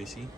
me see.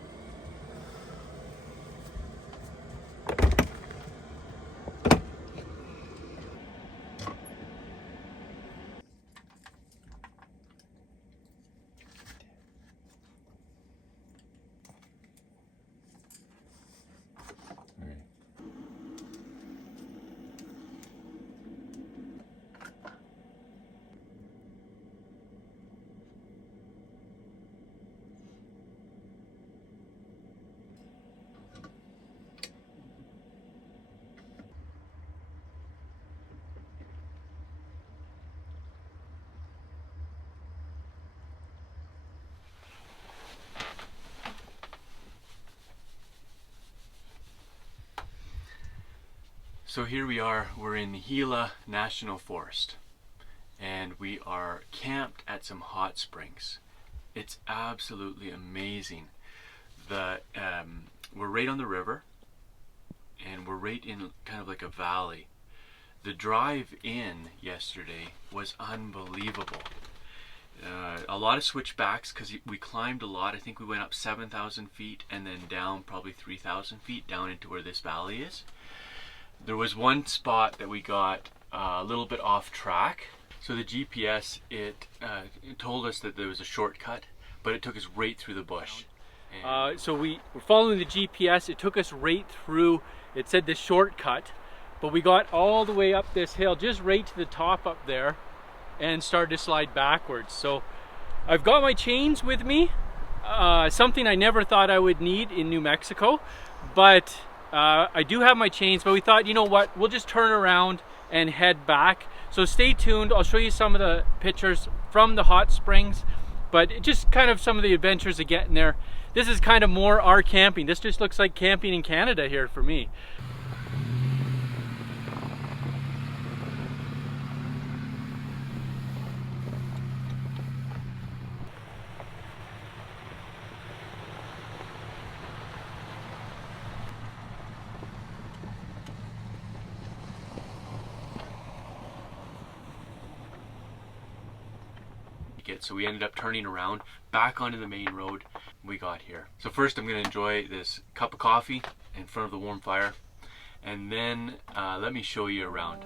So here we are, we're in Gila National Forest, and we are camped at some hot springs. It's absolutely amazing. We're right on the river, and we're right in kind of like a valley. The drive in yesterday was unbelievable. A lot of switchbacks because we climbed a lot. I think we went up 7,000 feet and then down probably 3,000 feet down into where this valley is. There was one spot that we got a little bit off track. So the GPS, it told us that there was a shortcut, but it took us right through the bush. So we were following the GPS. It took us right through, it said the shortcut, but we got all the way up this hill, just right to the top up there, and started to slide backwards. So I've got my chains with me, something I never thought I would need in New Mexico, but I do have my chains, but we thought, you know what, we'll just turn around and head back. So stay tuned. I'll show you some of the pictures from the hot springs, but just kind of some of the adventures of getting there. This is kind of more our camping. This just looks like camping in Canada here for me. So we ended up turning around back onto the main road. We got here. So first I'm going to enjoy this cup of coffee in front of the warm fire, and then let me show you around.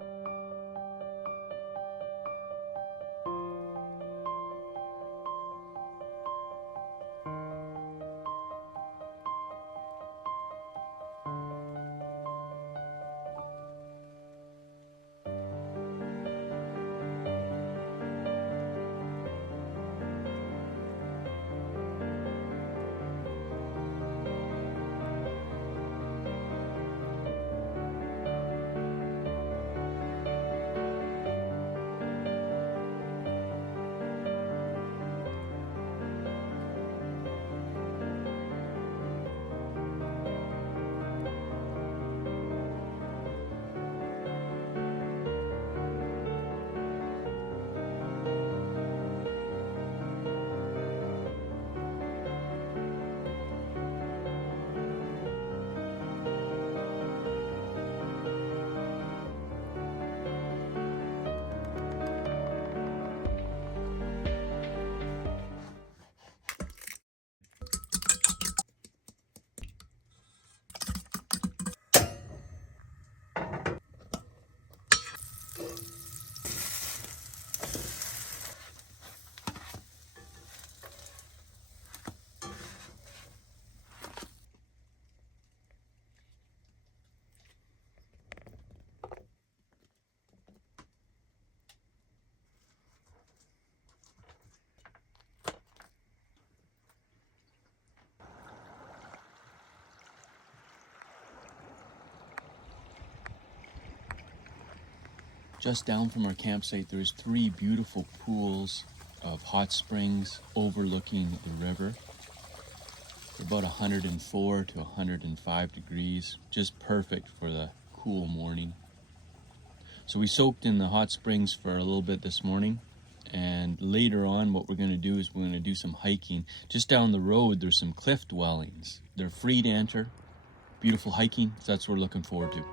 Just down from our campsite, there's 3 beautiful pools of hot springs overlooking the river. They're about 104 to 105 degrees, just perfect for the cool morning. So we soaked in the hot springs for a little bit this morning, and later on what we're going to do is we're going to do some hiking. Just down the road there's some cliff dwellings. They're free to enter, beautiful hiking, so that's what we're looking forward to.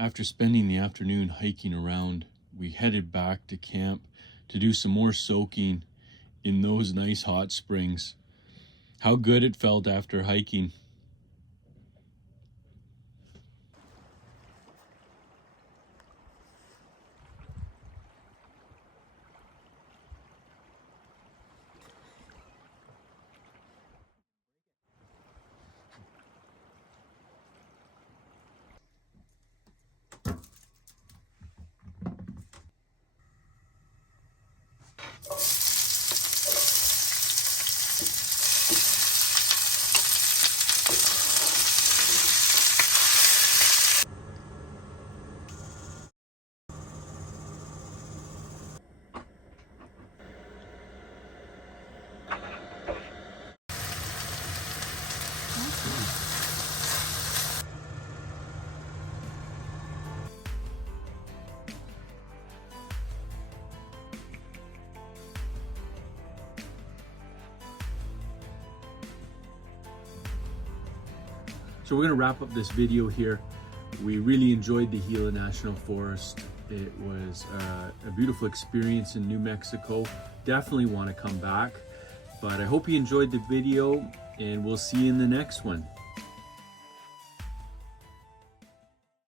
After spending the afternoon hiking around, we headed back to camp to do some more soaking in those nice hot springs. How good it felt after hiking. So we're going to wrap up this video here. We really enjoyed the Gila National Forest. It was a beautiful experience in New Mexico. Definitely want to come back. But I hope you enjoyed the video, and we'll see you in the next one.